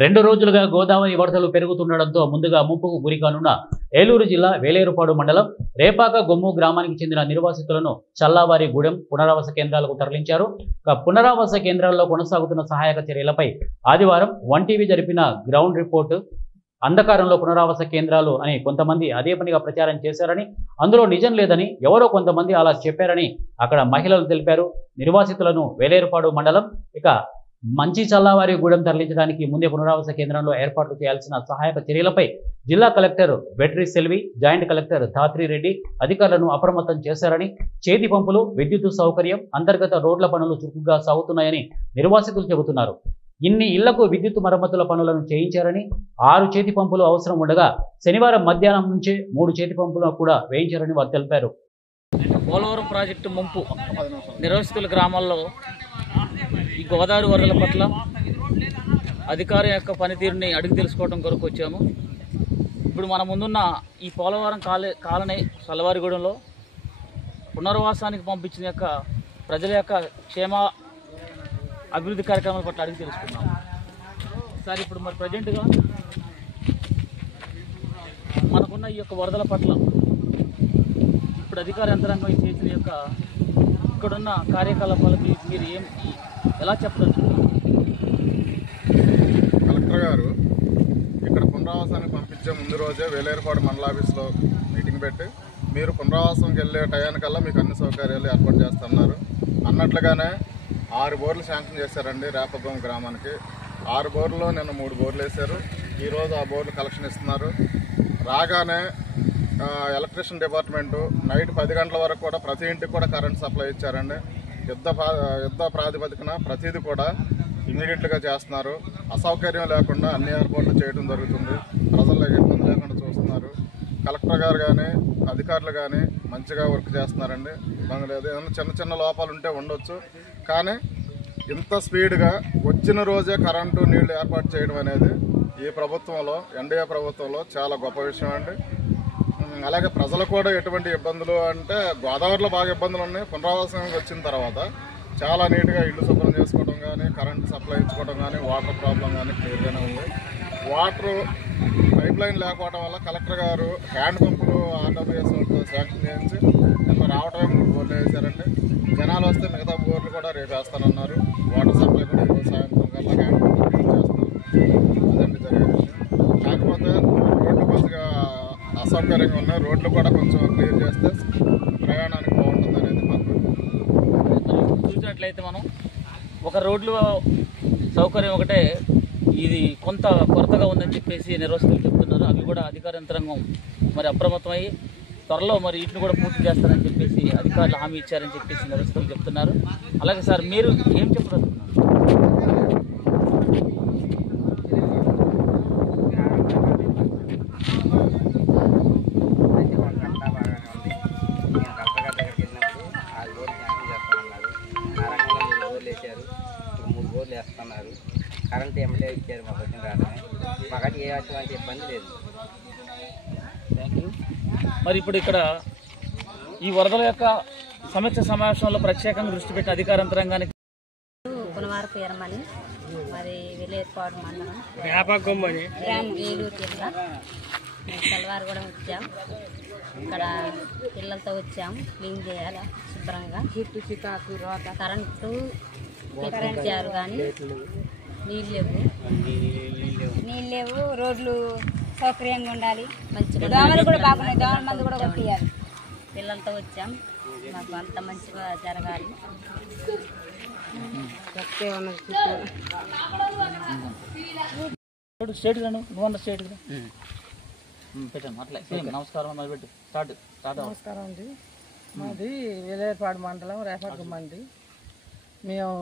2 రోజులుగా గోదావరి వరదలు పెరుగుతుండటంతో ముందుగా ముంపుకు గురికానున్న ఏలూరు జిల్లా వేలేరుపాడు మండలం రేపాక గొమ్ము గ్రామానికి చెందిన నిర్వాసితులను చల్లావారి గూడెం పునరావాస కేంద్రాలకు తరలించారు. పునరావాస కేంద్రాల్లో కొనసాగుతున్న సహాయక చర్యలపై ఆదివారం 1 జరిపిన గ్రౌండ్ రిపోర్టు అంధకారంలో పునరావాస కేంద్రాలు అని కొంతమంది అదే పనిగా ప్రచారం చేశారని, అందులో నిజం లేదని ఎవరో కొంతమంది అలా చెప్పారని అక్కడ మహిళలు తెలిపారు. నిర్వాసితులను వేలేరుపాడు మండలం మంచి చల్లావారి గూడెం తరలించడానికి ముందే పునరావాస కేంద్రంలో ఏర్పాట్లు చేయాల్సిన సహాయక చర్యలపై జిల్లా collector Vetri Selvi, joint collector Dhatri Reddy అధికారులను అప్రమత్తం చేశారని, చేతి పంపులు, విద్యుత్ సౌకర్యం, అంతర్గత రోడ్ల పనులు చురుకుగా సాగుతున్నాయని నిర్వాసితులు చెబుతున్నారు. ఇన్ని ఇళ్లకు విద్యుత్ మరమ్మతుల పనులను చేయించారని, 6 చేతి పంపులు అవసరం ఉండగా శనివారం మధ్యాహ్నం నుంచే 3 చేతి పంపులను కూడా వేయించారని వారు తెలిపారు. పోలవరం ప్రాజెక్టు ముంపు నిర్వాసితుల గ్రామాల్లో ఈ గోదావరి వరదల పట్ల అధికారి యొక్క పనితీరుని అడిగి తెలుసుకోవడం కొరకు వచ్చాము. ఇప్పుడు మన ముందున్న ఈ పోలవరం కాలనీ చల్లవారిగూడెంలో పునర్వాసానికి పంపించిన యొక్క ప్రజల యొక్క క్షేమ అభివృద్ధి కార్యక్రమాల పట్ల అడిగి తెలుసుకున్నాము. సార్, ఇప్పుడు మరి ప్రజెంట్గా మనకున్న ఈ యొక్క వరదల పట్ల ఇప్పుడు అధికార యంత్రాంగం చేసిన యొక్క ఇక్కడున్న కార్యకలాపాలకి మీరు ఎలా చెప్పదలుచుకున్నారు? కలెక్టర్ గారు ఇక్కడ పునరావాసానికి పంపించే ముందు రోజే వేలేరుపాడు మండల ఆఫీస్లో మీటింగ్ పెట్టి మీరు పునరావాసంకి వెళ్ళే టయానికల్లా మీకు అన్ని సౌకర్యాలు ఏర్పాటు చేస్తున్నారు అన్నట్లుగానే 6 బోర్లు శాంక్షన్ చేశారండి. రేపగొమ్ము గ్రామానికి 6 బోర్లలో నిన్న 3 బోర్లు వేశారు. ఈరోజు ఆ బోర్లు కలెక్షన్ ఇస్తున్నారు. రాగానే ఎలక్ట్రిసిటీ డిపార్ట్మెంటు నైట్ 10 గంటల వరకు కూడా ప్రతి ఇంటికి కూడా కరెంట్ సప్లై ఇచ్చారండి. యుద్ధ ప్రాతిపదికన ప్రతిదీ కూడా ఇమీడియట్గా చేస్తున్నారు. అసౌకర్యం లేకుండా అన్ని ఏర్పాట్లు చేయడం జరుగుతుంది. ప్రజలకు ఇబ్బంది లేకుండా చూస్తున్నారు. కలెక్టర్ గారు కానీ అధికారులు కానీ మంచిగా వర్క్ చేస్తున్నారండి. ఇబ్బంది లేదు. ఏదైనా చిన్న చిన్న లోపాలు ఉంటే ఉండొచ్చు, కానీ ఇంత స్పీడ్గా వచ్చిన రోజే కరెంటు నీళ్లు ఏర్పాటు చేయడం అనేది ఈ ప్రభుత్వంలో, ఎన్డీఏ ప్రభుత్వంలో చాలా గొప్ప విషయం అండి. అలాగే ప్రజలు కూడా ఎటువంటి ఇబ్బందులు అంటే గోదావరిలో బాగా ఇబ్బందులు ఉన్నాయి. పునరావాసానికి వచ్చిన తర్వాత చాలా నీట్గా ఇల్లు శుభ్రం చేసుకోవడం కానీ, కరెంట్ సప్లై ఇచ్చుకోవడం కానీ, వాటర్ ప్రాబ్లం కానీ క్లియర్గానే ఉంది. వాటర్ పైప్ లైన్ లేకపోవడం వల్ల కలెక్టర్ గారు హ్యాండ్ పంపులు ఆంధ్రప్రదేశ్ శాంక్షన్ చేయించి నిన్న రావడమే 3 బోర్లు వేశారండి. జనాలు వస్తే మిగతా బోర్లు కూడా రేపు వేస్తానన్నారు. వాటర్ సప్లై కూడా ఈరోజు సాయంత్రం కల్లా హ్యాండ్ పంపులు చేస్తున్నారు. అదండి జరిగే విషయం. కాకపోతే రోడ్లు కొద్దిగా అసౌకర్యంగా ఉన్నాయి. రోడ్లు కూడా కొంచెం క్లియర్ చేస్తే ప్రయాణానికి బాగుంటుంది అనేది మాకు. చూసినట్లయితే మనం ఒక రోడ్లు సౌకర్యం ఒకటే ఇది కొంత కొరతగా ఉందని చెప్పేసి నిర్వాసితులు చెప్తున్నారు. అవి కూడా అధికార యంత్రాంగం మరి అప్రమత్తమై త్వరలో మరి వీటిని కూడా పూర్తి చేస్తారని చెప్పేసి అధికారులు హామీ ఇచ్చారని చెప్పేసి నిర్వాసితులు చెప్తున్నారు. అలాగే సార్, మీరు ఏం చెప్పదలుచుకున్నారు? వేస్తున్నారు. కరెంట్ ఏమిటో ఇచ్చారు. మాకు వచ్చిన రావడమే మాకు ఏ అటువంటి ఇబ్బంది లేదు. Thank you. మరి ఇప్పుడు ఇక్కడ ఈ వరదల యొక్క సమీక్ష సమావేశంలో ప్రత్యేకంగా దృష్టి పెట్టిన అధికార యంత్రాంగానికి పునవారపు ఎరమని మరి వేలేరుపాడు మండలం ఏలూరు జిల్లా చల్వారు కూడా వచ్చాం. ఇక్కడ పిల్లలతో వచ్చాం. క్లీన్ చేయాలి శుభ్రంగా. కరెంటు తెప్పించారు కానీ నీళ్ళు లేవు. రోడ్లు సౌకర్యంగా ఉండాలి. మంచిగా దోమలు కూడా బాగున్నాయి. దోమల మందు కూడా కొట్టియాలి. పిల్లలతో వచ్చాం. మాకు అంత మంచిగా జరగాలి. నమస్కారం అండి. మాది వేలేరుపాడు మండలం రేపాక మంది. మేము